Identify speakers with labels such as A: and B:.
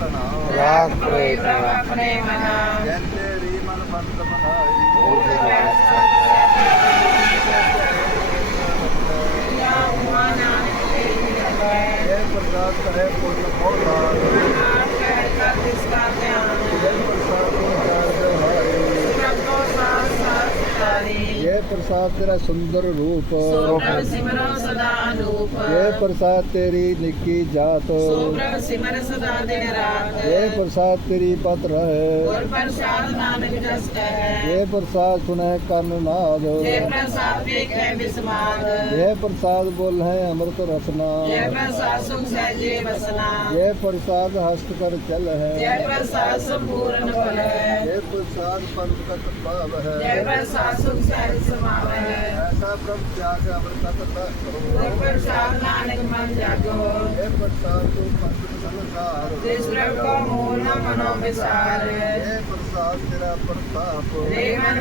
A: ਰਤਨਾ
B: ਰਾਗ ਪ੍ਰੇਮ
C: ਆਪਣੇ ਮਨਾ
A: ਜੈ ਤੇਰੀ ਮਨ ਬੰਦ ਮਨਾਈ ਜੈ ਪ੍ਰਸਾਦ ਕਰੇ ਪੁੰਨ ਮੋਲਾ ਜੈ ਪ੍ਰਸਾਦ ਤੇਰਾ ਸੁੰਦਰ ਰੂਪ
C: ਸਿਮਰੋ ਸਦਾ ਅਨੂਪ
A: ਜੈ ਪ੍ਰਸਾਦ ਤੇਰੀ ਨਿੱਕੀ ਜਾਤ
C: ਸੋ ਪ੍ਰਭ ਸਿਮਰ ਸਦਾ ਦਿਨ ਰਾਤ
A: ਜੈ ਪ੍ਰਸਾਦ ਤੇਰੀ ਪਤ ਰਹੇ
C: ਗੁਰ ਪ੍ਰਸਾਦ ਨਾਨਕ ਜਸ ਕਹਿ
A: ਜੈ ਪ੍ਰਸਾਦ ਸੁਨੈ ਕੰਨ ਨਾਦ
C: ਜੈ ਪ੍ਰਸਾਦ ਵੇਖੈ ਬਿਸਮਾਦ
A: ਜੈ ਪ੍ਰਸਾਦ ਬੋਲ ਅੰਮ੍ਰਿਤ ਰਸਨਾ
C: ਜੈ ਪ੍ਰਸਾਦ ਸੁਖ ਸਹਿਜੇ ਬਸਨਾ
A: ਜੈ ਪ੍ਰਸਾਦ ਹਸਤ ਕਰ ਚਲ ਹੈ
C: ਜੈ ਪ੍ਰਸਾਦ ਸੰਪੂਰਨ ਫਲ ਹੈ
A: ਜੈ ਪ੍ਰਸਾਦ ਪੰਕਤ ਪਾਵ
C: ਜੈ
A: ਹੈ
C: ਪ੍ਰਸਾਦ ਸੁਖ ਸਹਿਜ
A: ਐਸਾ ਪ੍ਰਭ ਤਿਆਗ ਅੰਮ੍ਰਿਤ ਤਤ
C: ਗੁਰ
A: ਕਰੋ
C: ਪ੍ਰਸਾਦ ਨਾਨਕ ਮਨ ਜਾਗੋ
A: ਜੈ ਪ੍ਰਸਾਦ ਤੂੰ ਪੰਕਤ ਸੰਸਾਰ
C: ਜਿਸ ਪ੍ਰਭ ਕੋ ਮੂਲ ਨ ਮਨੋ ਵਿਸਾਰ
A: ਜੈ ਪ੍ਰਸਾਦ ਤੇਰਾ ਪ੍ਰਤਾਪ
C: ਰੇ ਮਨ